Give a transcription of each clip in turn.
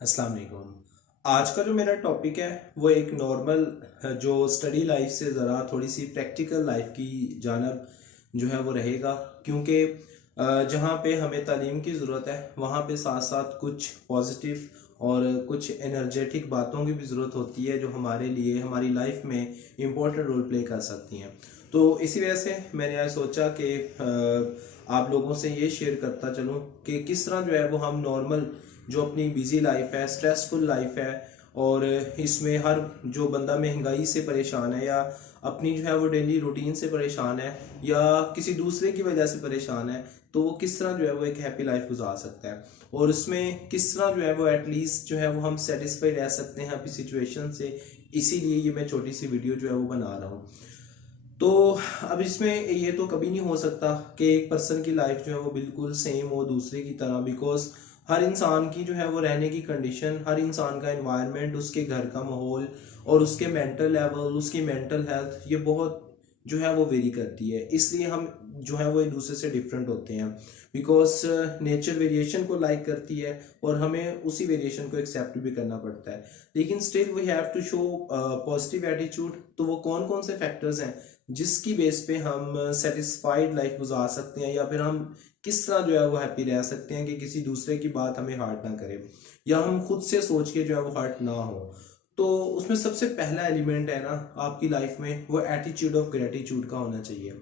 अस्सलाम वालेकुम। आज का जो मेरा टॉपिक है वो एक नॉर्मल जो स्टडी लाइफ से ज़रा थोड़ी सी प्रैक्टिकल लाइफ की जानब जो है वो रहेगा, क्योंकि जहाँ पे हमें तालीम की ज़रूरत है वहाँ पे साथ साथ कुछ पॉजिटिव और कुछ एनर्जेटिक बातों की भी ज़रूरत होती है जो हमारे लिए हमारी लाइफ में इम्पोर्टेंट रोल प्ले कर सकती हैं। तो इसी वजह से मैंने आज सोचा कि आप लोगों से ये शेयर करता चलूँ कि किस तरह जो है वो हम नॉर्मल जो अपनी बिजी लाइफ है, स्ट्रेसफुल लाइफ है, और इसमें हर जो बंदा महंगाई से परेशान है या अपनी जो है वो डेली रूटीन से परेशान है या किसी दूसरे की वजह से परेशान है, तो वो किस तरह जो है वो एक हैप्पी लाइफ गुजार सकता है और उसमें किस तरह जो है वो एटलीस्ट जो है वो हम सेटिस्फाइड रह सकते हैं अपनी सिचुएशन से। इसीलिए ये मैं छोटी सी वीडियो जो है वो बना रहा हूँ। तो अब इसमें ये तो कभी नहीं हो सकता कि एक पर्सन की लाइफ जो है वो बिल्कुल सेम हो दूसरे की तरह, बिकॉज हर इंसान की जो है वो रहने की कंडीशन, हर इंसान का एनवायरनमेंट, उसके घर का माहौल और उसके मेंटल लेवल, उसकी मेंटल हेल्थ, ये बहुत जो है वो वेरी करती है। इसलिए हम जो है वो एक दूसरे से डिफरेंट होते हैं, बिकॉज नेचर वेरिएशन को लाइक करती है और हमें उसी वेरिएशन को एक्सेप्ट भी करना पड़ता है। लेकिन still we have to show positive attitude. तो वो कौन कौन से फैक्टर्स हैं जिसकी बेस पे हम सेटिस्फाइड लाइफ गुजार सकते हैं, या फिर हम किस तरह जो है वो हैप्पी रह सकते हैं कि किसी दूसरे की बात हमें हर्ट ना करे या हम खुद से सोच के जो है वो हर्ट ना हो। तो उसमें सबसे पहला एलिमेंट है ना आपकी लाइफ में, वो एटीट्यूड ऑफ ग्रेटिट्यूड का होना चाहिए।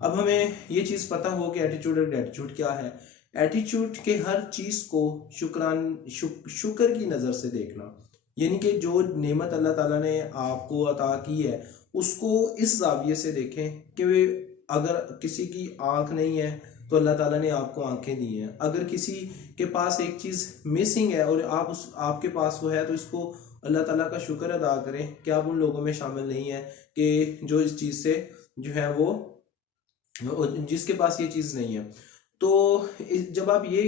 अब हमें ये चीज़ पता हो कि एटीट्यूड और ग्रेटिट्यूड क्या है। एटीट्यूड के हर चीज़ को शुक्र की नज़र से देखना, यानी कि जो नेमत अल्लाह ताला ने आपको अता की है उसको इस जाविये से देखें कि अगर किसी की आंख नहीं है तो अल्लाह ताला ने आपको आंखें दी हैं। अगर किसी के पास एक चीज़ मिसिंग है और आपके पास वो है, तो इसको अल्लाह ताला का शुक्र अदा करें कि आप उन लोगों में शामिल नहीं है कि जो इस चीज़ से जो है वो जिसके पास ये चीज़ नहीं है। तो जब आप ये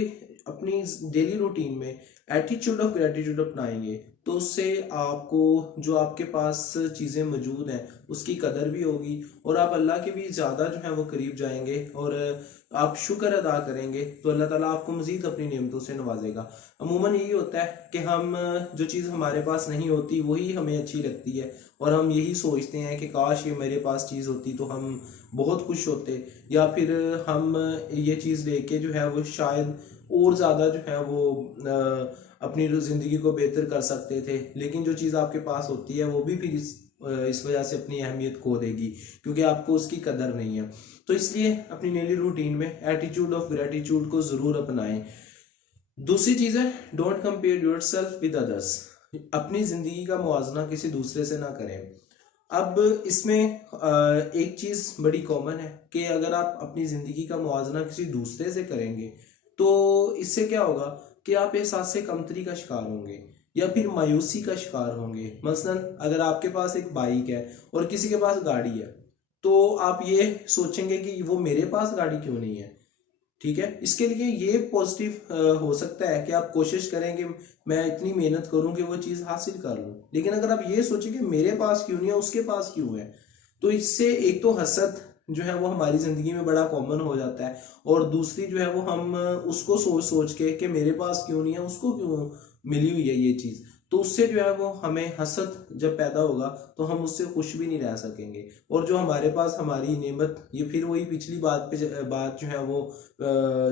अपनी डेली रूटीन में एटीट्यूड ऑफ ग्रेटिट्यूड अपनाएंगे तो उससे आपको जो आपके पास चीज़ें मौजूद हैं उसकी कदर भी होगी और आप अल्लाह के भी ज़्यादा जो है वो करीब जाएंगे और आप शुक्र अदा करेंगे तो अल्लाह ताला आपको मज़ीद अपनी नेमतों से नवाजेगा। अमूमन यही होता है कि हम जो चीज़ हमारे पास नहीं होती वही हमें अच्छी लगती है और हम यही सोचते हैं कि काश ये मेरे पास चीज़ होती तो हम बहुत खुश होते, या फिर हम ये चीज़ लेके जो है वो शायद और ज़्यादा जो है वो अपनी ज़िंदगी को बेहतर कर सकते थे। लेकिन जो चीज़ आपके पास होती है वो भी फिर इस वजह से अपनी अहमियत खो देगी क्योंकि आपको उसकी कदर नहीं है। तो इसलिए अपनी डेली रूटीन में एटीट्यूड ऑफ ग्रेटिट्यूड को ज़रूर अपनाएं। दूसरी चीज़ है, don't compare yourself with others. अपनी ज़िंदगी का मुआवजा किसी दूसरे से ना करें। अब इसमें एक चीज़ बड़ी कॉमन है कि अगर आप अपनी ज़िंदगी का मुआवजा किसी दूसरे से करेंगे तो इससे क्या होगा कि आप एहसास से कमतरी का शिकार होंगे या फिर मायूसी का शिकार होंगे। मसलन अगर आपके पास एक बाइक है और किसी के पास गाड़ी है तो आप ये सोचेंगे कि वो मेरे पास गाड़ी क्यों नहीं है। ठीक है, इसके लिए ये पॉजिटिव हो सकता है कि आप कोशिश करें कि मैं इतनी मेहनत करूं कि वो चीज़ हासिल कर लूं। लेकिन अगर आप ये सोचें कि मेरे पास क्यों नहीं है उसके पास क्यों है, तो इससे एक तो हसद जो है वो हमारी ज़िंदगी में बड़ा कॉमन हो जाता है और दूसरी जो है वो हम उसको सोच सोच के कि मेरे पास क्यों नहीं है, उसको क्यों मिली हुई है ये चीज़, तो उससे जो है वो हमें हसद जब पैदा होगा तो हम उससे खुश भी नहीं रह सकेंगे। और जो हमारे पास हमारी नेमत, ये फिर वही पिछली बात जो है वो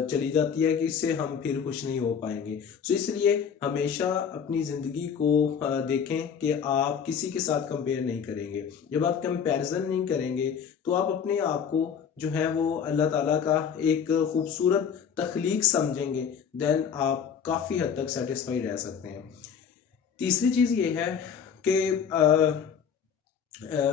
चली जाती है कि इससे हम फिर खुश नहीं हो पाएंगे। सो इसलिए हमेशा अपनी ज़िंदगी को देखें कि आप किसी के साथ कंपेयर नहीं करेंगे। जब आप कंपैरिजन नहीं करेंगे तो आप अपने आप को जो है वो अल्लाह ताला का एक खूबसूरत तख्लीक समझेंगे, देन आप काफ़ी हद तक सेटिस्फाई रह सकते हैं। तीसरी चीज़ ये है कि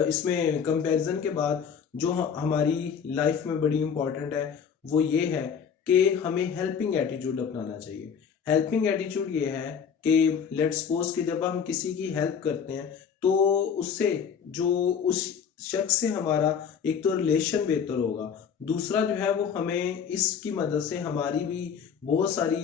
इसमें कंपैरिजन के बाद जो हमारी लाइफ में बड़ी इंपॉर्टेंट है वो ये है कि हमें हेल्पिंग एटीट्यूड अपनाना चाहिए। हेल्पिंग एटीट्यूड ये है कि लेट्स सपोज कि जब हम किसी की हेल्प करते हैं तो उससे जो उस शख्स से हमारा एक तो रिलेशन बेहतर होगा, दूसरा जो है वो हमें इसकी मदद से हमारी भी बहुत सारी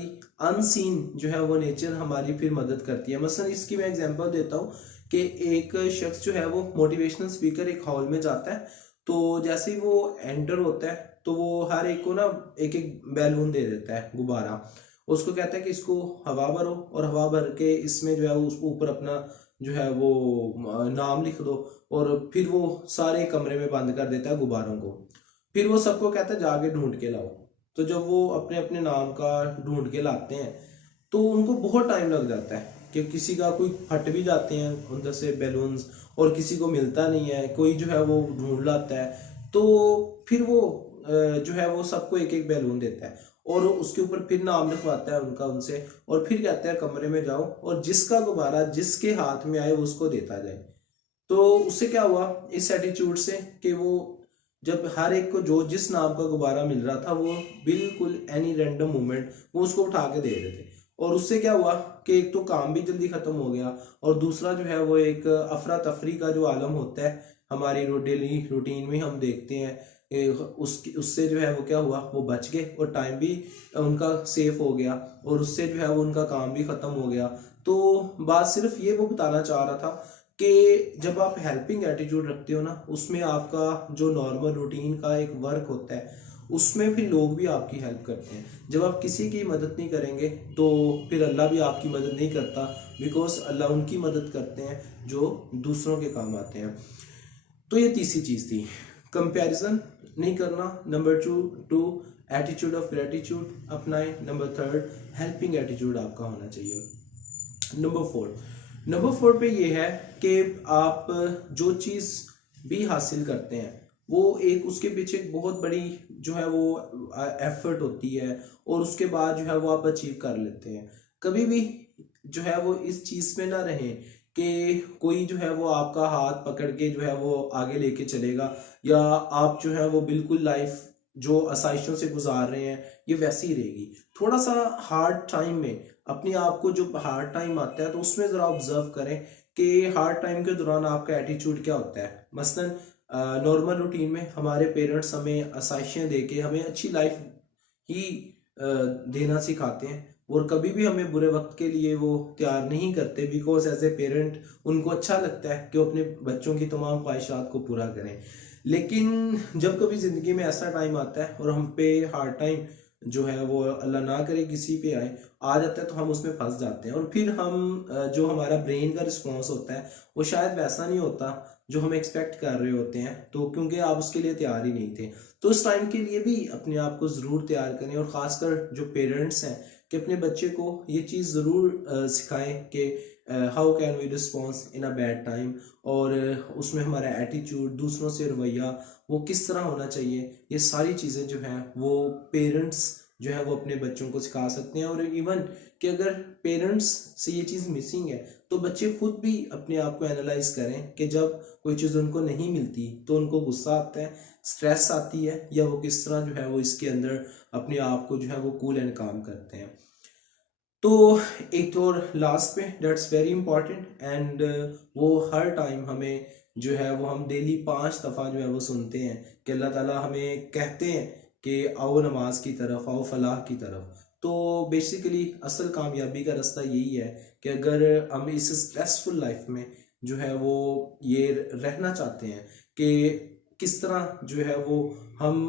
अनसीन जो है वो नेचर हमारी फिर मदद करती है। मसलन इसकी मैं एग्जांपल देता हूँ कि एक शख्स जो है वो मोटिवेशनल स्पीकर एक हॉल में जाता है, तो जैसे ही वो एंटर होता है तो वो हर एक को ना एक एक बैलून दे देता है, गुब्बारा, उसको कहता है कि इसको हवा भरो और हवा भर के इसमें जो है वो उसको ऊपर अपना जो है वो नाम लिख दो, और फिर वो सारे कमरे में बंद कर देता है गुब्बारों को। फिर वो सबको कहता है जाके ढूंढ के लाओ। तो जब वो अपने अपने नाम का ढूंढ के लाते हैं तो उनको बहुत टाइम लग जाता है कि किसी का कोई फट भी जाते हैं अंदर से बैलून्स, और किसी को मिलता नहीं है, कोई जो है वो ढूंढ लाता है। तो फिर वो जो है वो सबको एक एक बैलून देता है और उसके ऊपर फिर नाम लिखवाता है उनका उनसे, और फिर कहता है कमरे में जाओ और जिसका गुब्बारा जिसके हाथ में आए वो उसको देता जाए। तो उससे क्या हुआ इस एटीट्यूड से कि वो जब हर एक को जो जिस नाम का गुब्बारा मिल रहा था वो बिल्कुल एनी रैंडम मोमेंट वो उसको उठा के दे रहे थे। और उससे क्या हुआ कि एक तो काम भी जल्दी खत्म हो गया, और दूसरा जो है वो एक अफरा तफरी का जो आलम होता है हमारी डेली रूटीन में हम देखते हैं, उससे जो है वो क्या हुआ वो बच गए और टाइम भी उनका सेफ हो गया, और उससे जो है वो उनका काम भी खत्म हो गया। तो बात सिर्फ ये वो बताना चाह रहा था कि जब आप हेल्पिंग एटीट्यूड रखते हो ना, उसमें आपका जो नॉर्मल रूटीन का एक वर्क होता है उसमें फिर लोग भी आपकी हेल्प करते हैं। जब आप किसी की मदद नहीं करेंगे तो फिर अल्लाह भी आपकी मदद नहीं करता, बिकॉज अल्लाह उनकी मदद करते हैं जो दूसरों के काम आते हैं। तो ये तीसरी चीज़ थी, कंपैरिजन नहीं करना। Number two attitude of gratitude अपनाएं। नंबर थर्ड हेल्पिंग एटीट्यूड आपका होना चाहिए। नंबर फोर पे ये है कि आप जो चीज़ भी हासिल करते हैं वो एक उसके पीछे एक बहुत बड़ी जो है वो एफर्ट होती है, और उसके बाद जो है वो आप अचीव कर लेते हैं। कभी भी जो है वो इस चीज़ में ना रहें कि कोई जो है वो आपका हाथ पकड़ के जो है वो आगे लेके चलेगा, या आप जो है वो बिल्कुल लाइफ जो आसाइशों से गुजार रहे हैं ये वैसी ही रहेगी। थोड़ा सा हार्ड टाइम में अपने आप को, जो हार्ड टाइम आता है तो उसमें ज़रा ऑब्जर्व करें कि हार्ड टाइम के दौरान आपका एटीट्यूड क्या होता है। मसलन नॉर्मल रूटीन में हमारे पेरेंट्स हमें आसाइशें दे के हमें अच्छी लाइफ ही देना सिखाते हैं, और कभी भी हमें बुरे वक्त के लिए वो तैयार नहीं करते, बिकॉज एज ए पेरेंट उनको अच्छा लगता है कि वो अपने बच्चों की तमाम ख्वाहिशात को पूरा करें। लेकिन जब कभी ज़िंदगी में ऐसा टाइम आता है और हम पे हार्ड टाइम जो है वो अल्लाह ना करे किसी पे आ जाता है, तो हम उसमें फंस जाते हैं, और फिर हम जो हमारा ब्रेन का रिस्पॉन्स होता है वो शायद वैसा नहीं होता जो हम एक्सपेक्ट कर रहे होते हैं, तो क्योंकि आप उसके लिए तैयार ही नहीं थे। तो उस टाइम के लिए भी अपने आप को ज़रूर तैयार करें, और ख़ासकर जो पेरेंट्स हैं कि अपने बच्चे को ये चीज़ ज़रूर सिखाएं कि how can we response in a bad time, और उसमें हमारा एटीट्यूड, दूसरों से रवैया वो किस तरह होना चाहिए। ये सारी चीज़ें जो हैं वो पेरेंट्स जो है वो अपने बच्चों को सिखा सकते हैं। और इवन कि अगर पेरेंट्स से ये चीज़ मिसिंग है तो बच्चे खुद भी अपने आप को एनालाइज करें कि जब कोई चीज़ उनको नहीं मिलती तो उनको गुस्सा आता है, स्ट्रेस आती है, या वो किस तरह जो है वो इसके अंदर अपने आप को जो है वो कूल एंड काम करते हैं। तो एक तो और लास्ट पे दैट्स वेरी इंपॉर्टेंट, एंड वो हर टाइम हमें जो है वो हम डेली 5 दफ़ा जो है वो सुनते हैं कि अल्लाह ताला हमें कहते हैं कि आओ नमाज की तरफ, आओ फलाह की तरफ। तो बेसिकली असल कामयाबी का रास्ता यही है कि अगर हम इस स्ट्रेसफुल लाइफ में जो है वो ये रहना चाहते हैं कि किस तरह जो है वो हम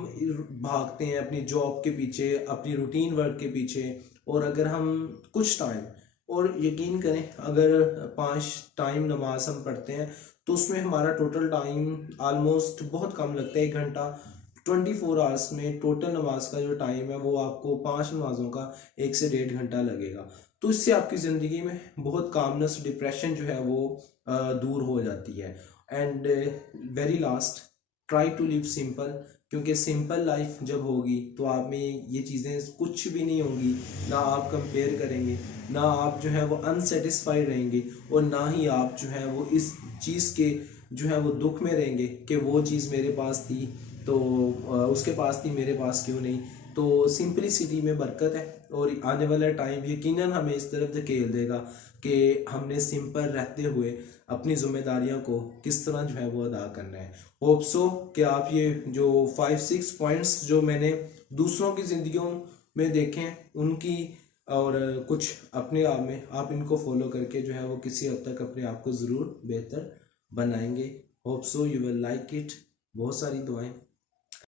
भागते हैं अपनी जॉब के पीछे, अपनी रूटीन वर्क के पीछे, और अगर हम कुछ टाइम, और यकीन करें अगर 5 टाइम नमाज हम पढ़ते हैं तो उसमें हमारा टोटल टाइम ऑलमोस्ट बहुत कम लगता है, 1 घंटा। 24 आवर्स में टोटल नमाज का जो टाइम है वो आपको 5 नमाजों का 1 से 1.5 घंटा लगेगा। तो इससे आपकी ज़िंदगी में बहुत कामनेस, डिप्रेशन जो है वो दूर हो जाती है। And very last, try to live simple, क्योंकि सिंपल लाइफ जब होगी तो आप में ये चीज़ें कुछ भी नहीं होंगी, ना आप कंपेयर करेंगे, ना आप जो है वो अनसेटिस्फाइड रहेंगे, और ना ही आप जो है वो इस चीज़ के जो है वो दुख में रहेंगे कि वो चीज़ मेरे पास थी तो उसके पास थी, मेरे पास क्यों नहीं। तो सिंपलिसिटी में बरकत है, और आने वाला टाइम यकीनन हमें इस तरफ धकेल देगा कि हमने सिंपल रहते हुए अपनी जिम्मेदारियों को किस तरह जो है वो अदा करना है। होप सो कि आप ये जो 5-6 पॉइंट्स जो मैंने दूसरों की ज़िंदगियों में देखे हैं उनकी, और कुछ अपने आप में आप इनको फॉलो करके जो है वो किसी हद तक अपने आप को ज़रूर बेहतर बनाएंगे। Hope so you will like it. बहुत सारी दुआएं।